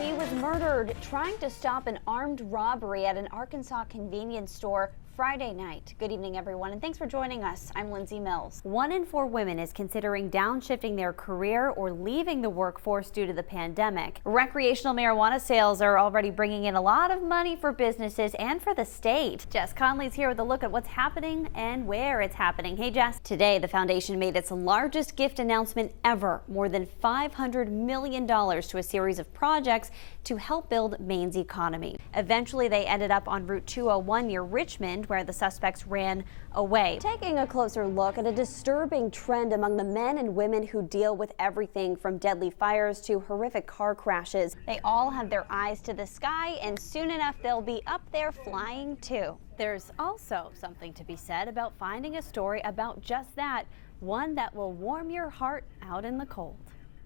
He was murdered trying to stop an armed robbery at an Arkansas convenience store Friday night. Good evening, everyone, and thanks for joining us. I'm Lindsey Mills. 1 in 4 women is considering downshifting their career or leaving the workforce due to the pandemic. Recreational marijuana sales are already bringing in a lot of money for businesses and for the state. Jess Conley's here with a look at what's happening and where it's happening. Hey, Jess. Today, the foundation made its largest gift announcement ever, more than $500 million to a series of projects to help build Maine's economy. Eventually, they ended up on Route 201 near Richmond, where the suspects ran away. Taking a closer look at a disturbing trend among the men and women who deal with everything from deadly fires to horrific car crashes. They all have their eyes to the sky, and soon enough they'll be up there flying too. There's also something to be said about finding a story about just that, one that will warm your heart out in the cold.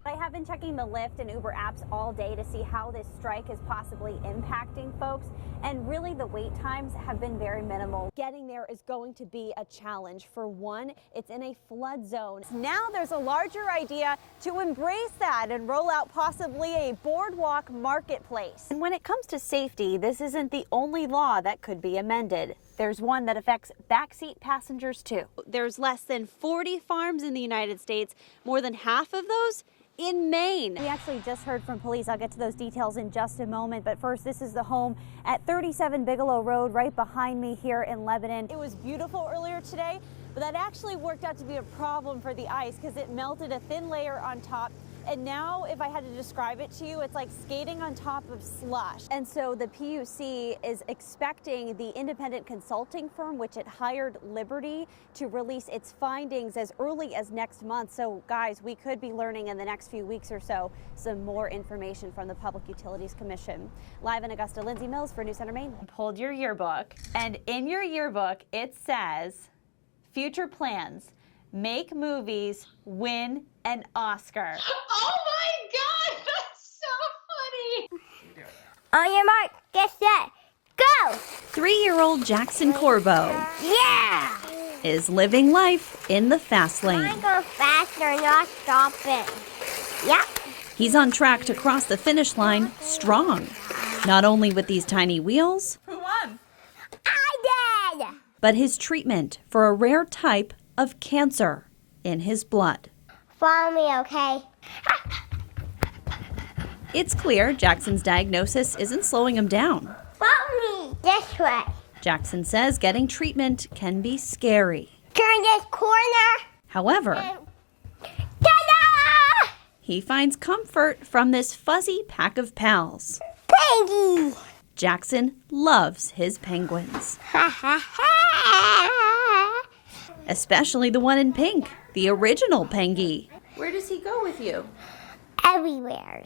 I have been checking the Lyft and Uber apps all day to see how this strike is possibly impacting folks, and really the wait times have been very minimal. Getting there is going to be a challenge. For one, it's in a flood zone. Now there's a larger idea to embrace that and roll out possibly a boardwalk marketplace. And when it comes to safety, this isn't the only law that could be amended. There's one that affects backseat passengers too. There's less than 40 farms in the United States, more than half of those in Maine. We actually just heard from police. I'll get to those details in just a moment, but first, this is the home at 37 Bigelow Road right behind me here in Lebanon. It was beautiful earlier today, but that actually worked out to be a problem for the ice because it melted a thin layer on top. And now, if I had to describe it to you, it's like skating on top of slush. And so the PUC is expecting the independent consulting firm, which it hired, Liberty, to release its findings as early as next month. So guys, we could be learning in the next few weeks or so some more information from the Public Utilities Commission. Live in Augusta, Lindsey Mills for News Center Maine. Pulled your yearbook, and in your yearbook it says, future plans, make movies, win an Oscar. Oh my God, that's so funny. On your mark, get set, go! 3-year-old Jackson Corbo Yeah! is living life in the fast lane. I go faster, not stopping. Yep. He's on track to cross the finish line strong. Not only with these tiny wheels, Who won? I did! but his treatment for a rare type of cancer in his blood. Follow me, okay? It's clear Jackson's diagnosis isn't slowing him down. Follow me this way. Jackson says getting treatment can be scary. Turn this corner. However, Ta-da! he finds comfort from this fuzzy pack of pals. Peggy! Jackson loves his penguins, Ha ha ha! especially the one in pink, the original Pengy, Where does he go with you? Everywhere.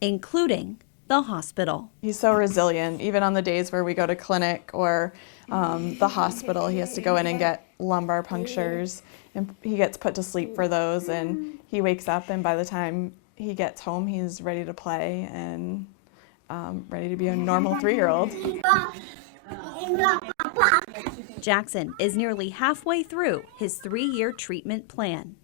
including the hospital. He's so resilient, even on the days where we go to clinic or the hospital. He has to go in and get lumbar punctures, and he gets put to sleep for those, and he wakes up, and by the time he gets home, he's ready to play and ready to be a normal 3-year-old. Jackson is nearly halfway through his 3-year treatment plan.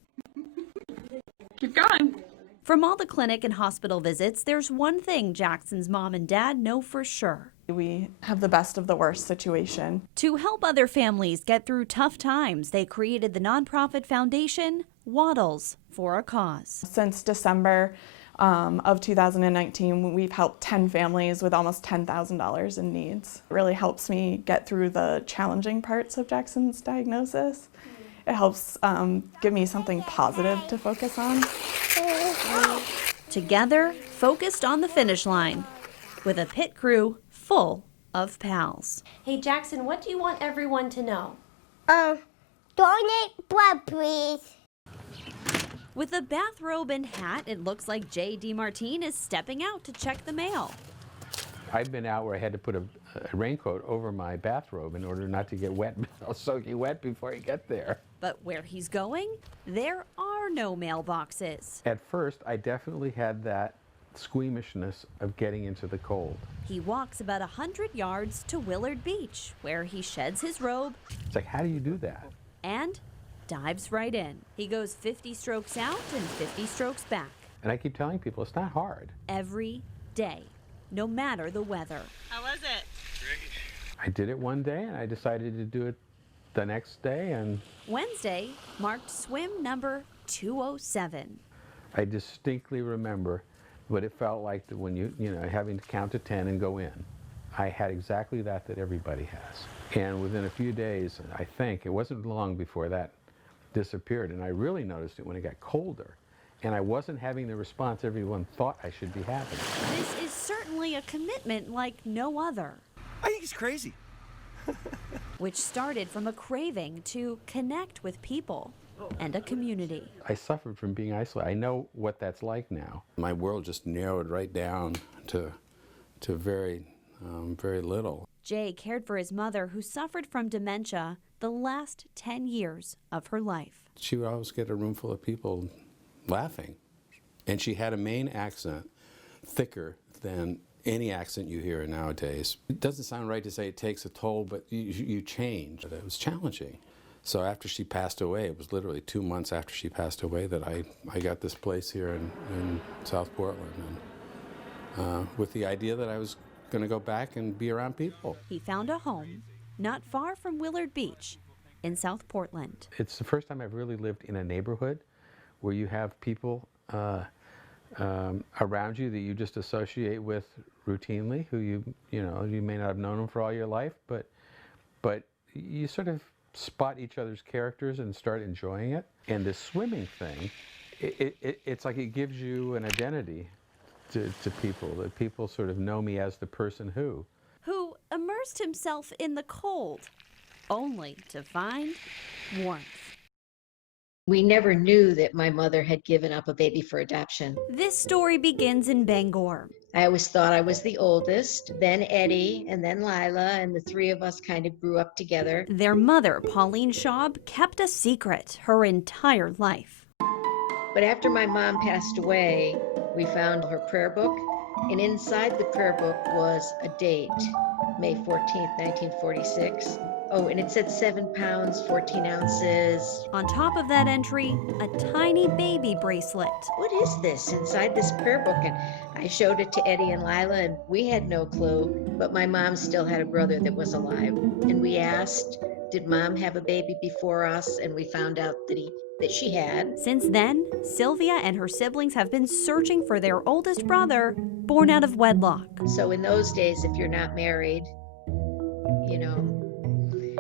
Keep going. From all the clinic and hospital visits, there's one thing Jackson's mom and dad know for sure. We have the best of the worst situation. To help other families get through tough times, they created the nonprofit foundation, Waddles for a Cause. Since December of 2019, we've helped 10 families with almost $10,000 in needs. It really helps me get through the challenging parts of Jackson's diagnosis. It helps give me something positive to focus on. Together, focused on the finish line, with a pit crew full of pals. Hey Jackson, what do you want everyone to know? Donate blood, please. With a bathrobe and hat, it looks like J. DeMartine is stepping out to check the mail. I've been out where I had to put a raincoat over my bathrobe in order not to get wet. I'll soak you wet before I get there. But where he's going, there are no mailboxes. At first, I definitely had that squeamishness of getting into the cold. He walks about 100 yards to Willard Beach, where he sheds his robe It's like, how do you do that? and dives right in. He goes 50 strokes out and 50 strokes back And I keep telling people it's not hard. every day. no matter the weather. How was it? I did it one day, and I decided to do it the next day, and Wednesday marked swim number 207. I distinctly remember what it felt like when you know, having to count to 10 and go in. I had exactly that everybody has. And within a few days, I think, it wasn't long before that disappeared, and I really noticed it when it got colder. And I wasn't having the response everyone thought I should be having. This is certainly a commitment like no other. I think he's crazy. Which started from a craving to connect with people and a community. I suffered from being isolated. I know what that's like now. My world just narrowed right down to very little. Jay cared for his mother, who suffered from dementia the last 10 years of her life. She would always get a room full of people laughing. And she had a Maine accent thicker than any accent you hear nowadays. It doesn't sound right to say it takes a toll, but you change. It was challenging. So after she passed away, it was literally 2 months after she passed away that I got this place here in South Portland, and with the idea that I was going to go back and be around people. He found a home not far from Willard Beach in South Portland. It's the first time I've really lived in a neighborhood where you have people around you that you just associate with routinely, who you may not have known them for all your life, but you sort of spot each other's characters and start enjoying it. And this swimming thing, it's like it gives you an identity to people, that people sort of know me as the person who immersed himself in the cold, only to find warmth. We never knew that my mother had given up a baby for adoption. This story begins in Bangor. I always thought I was the oldest, then Eddie, and then Lila, and the three of us kind of grew up together. Their mother, Pauline Schaub, kept a secret her entire life. But after my mom passed away, we found her prayer book, and inside the prayer book was a date, May 14th, 1946. Oh, and it said 7 pounds, 14 ounces. On top of that entry, a tiny baby bracelet. What is this inside this prayer book? And I showed it to Eddie and Lila, and we had no clue, but my mom still had a brother that was alive. And we asked, did Mom have a baby before us? And we found out that she had. Since then, Sylvia and her siblings have been searching for their oldest brother, born out of wedlock. So in those days, if you're not married,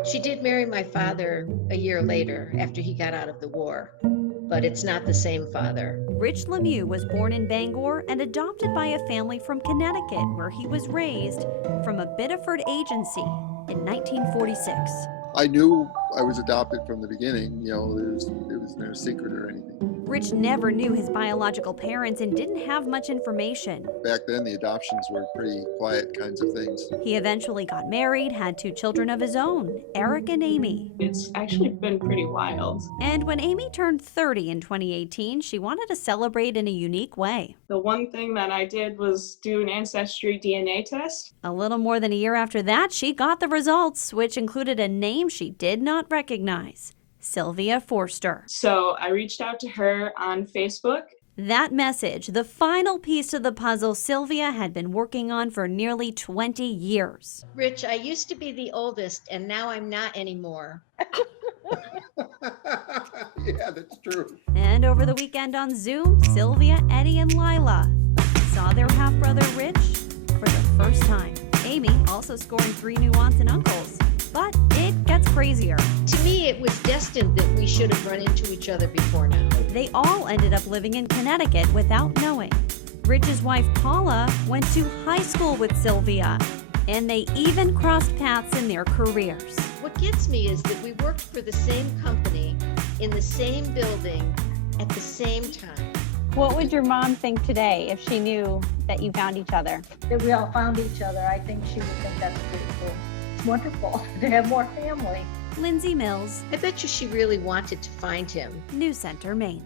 she did marry my father a year later after he got out of the war, but it's not the same father. Rich Lemieux was born in Bangor and adopted by a family from Connecticut, where he was raised from a Biddeford agency in 1946. I knew I was adopted from the beginning. It was no secret or anything. Rich never knew his biological parents and didn't have much information. Back then, the adoptions were pretty quiet kinds of things. He eventually got married, had 2 children of his own, Eric and Amy. It's actually been pretty wild. And when Amy turned 30 in 2018, she wanted to celebrate in a unique way. The one thing that I did was do an ancestry DNA test. A little more than a year after that, she got the results, which included a name she did not recognize. Sylvia Forster. So I reached out to her on Facebook. That message, the final piece of the puzzle Sylvia had been working on for nearly 20 years. Rich, I used to be the oldest, and now I'm not anymore. Yeah, that's true. And over the weekend on Zoom, Sylvia, Eddie, and Lila saw their half-brother Rich for the first time. Amy also scoring 3 new aunts and uncles. But it gets crazier. To me, it was destined that we should have run into each other before now. They all ended up living in Connecticut without knowing. Rich's wife, Paula, went to high school with Sylvia, and they even crossed paths in their careers. What gets me is that we worked for the same company, in the same building, at the same time. What would your mom think today if she knew that you found each other? That we all found each other. I think she would think that's pretty cool. It's wonderful to have more family. Lindsey Mills. I bet you she really wanted to find him. News Center, Maine.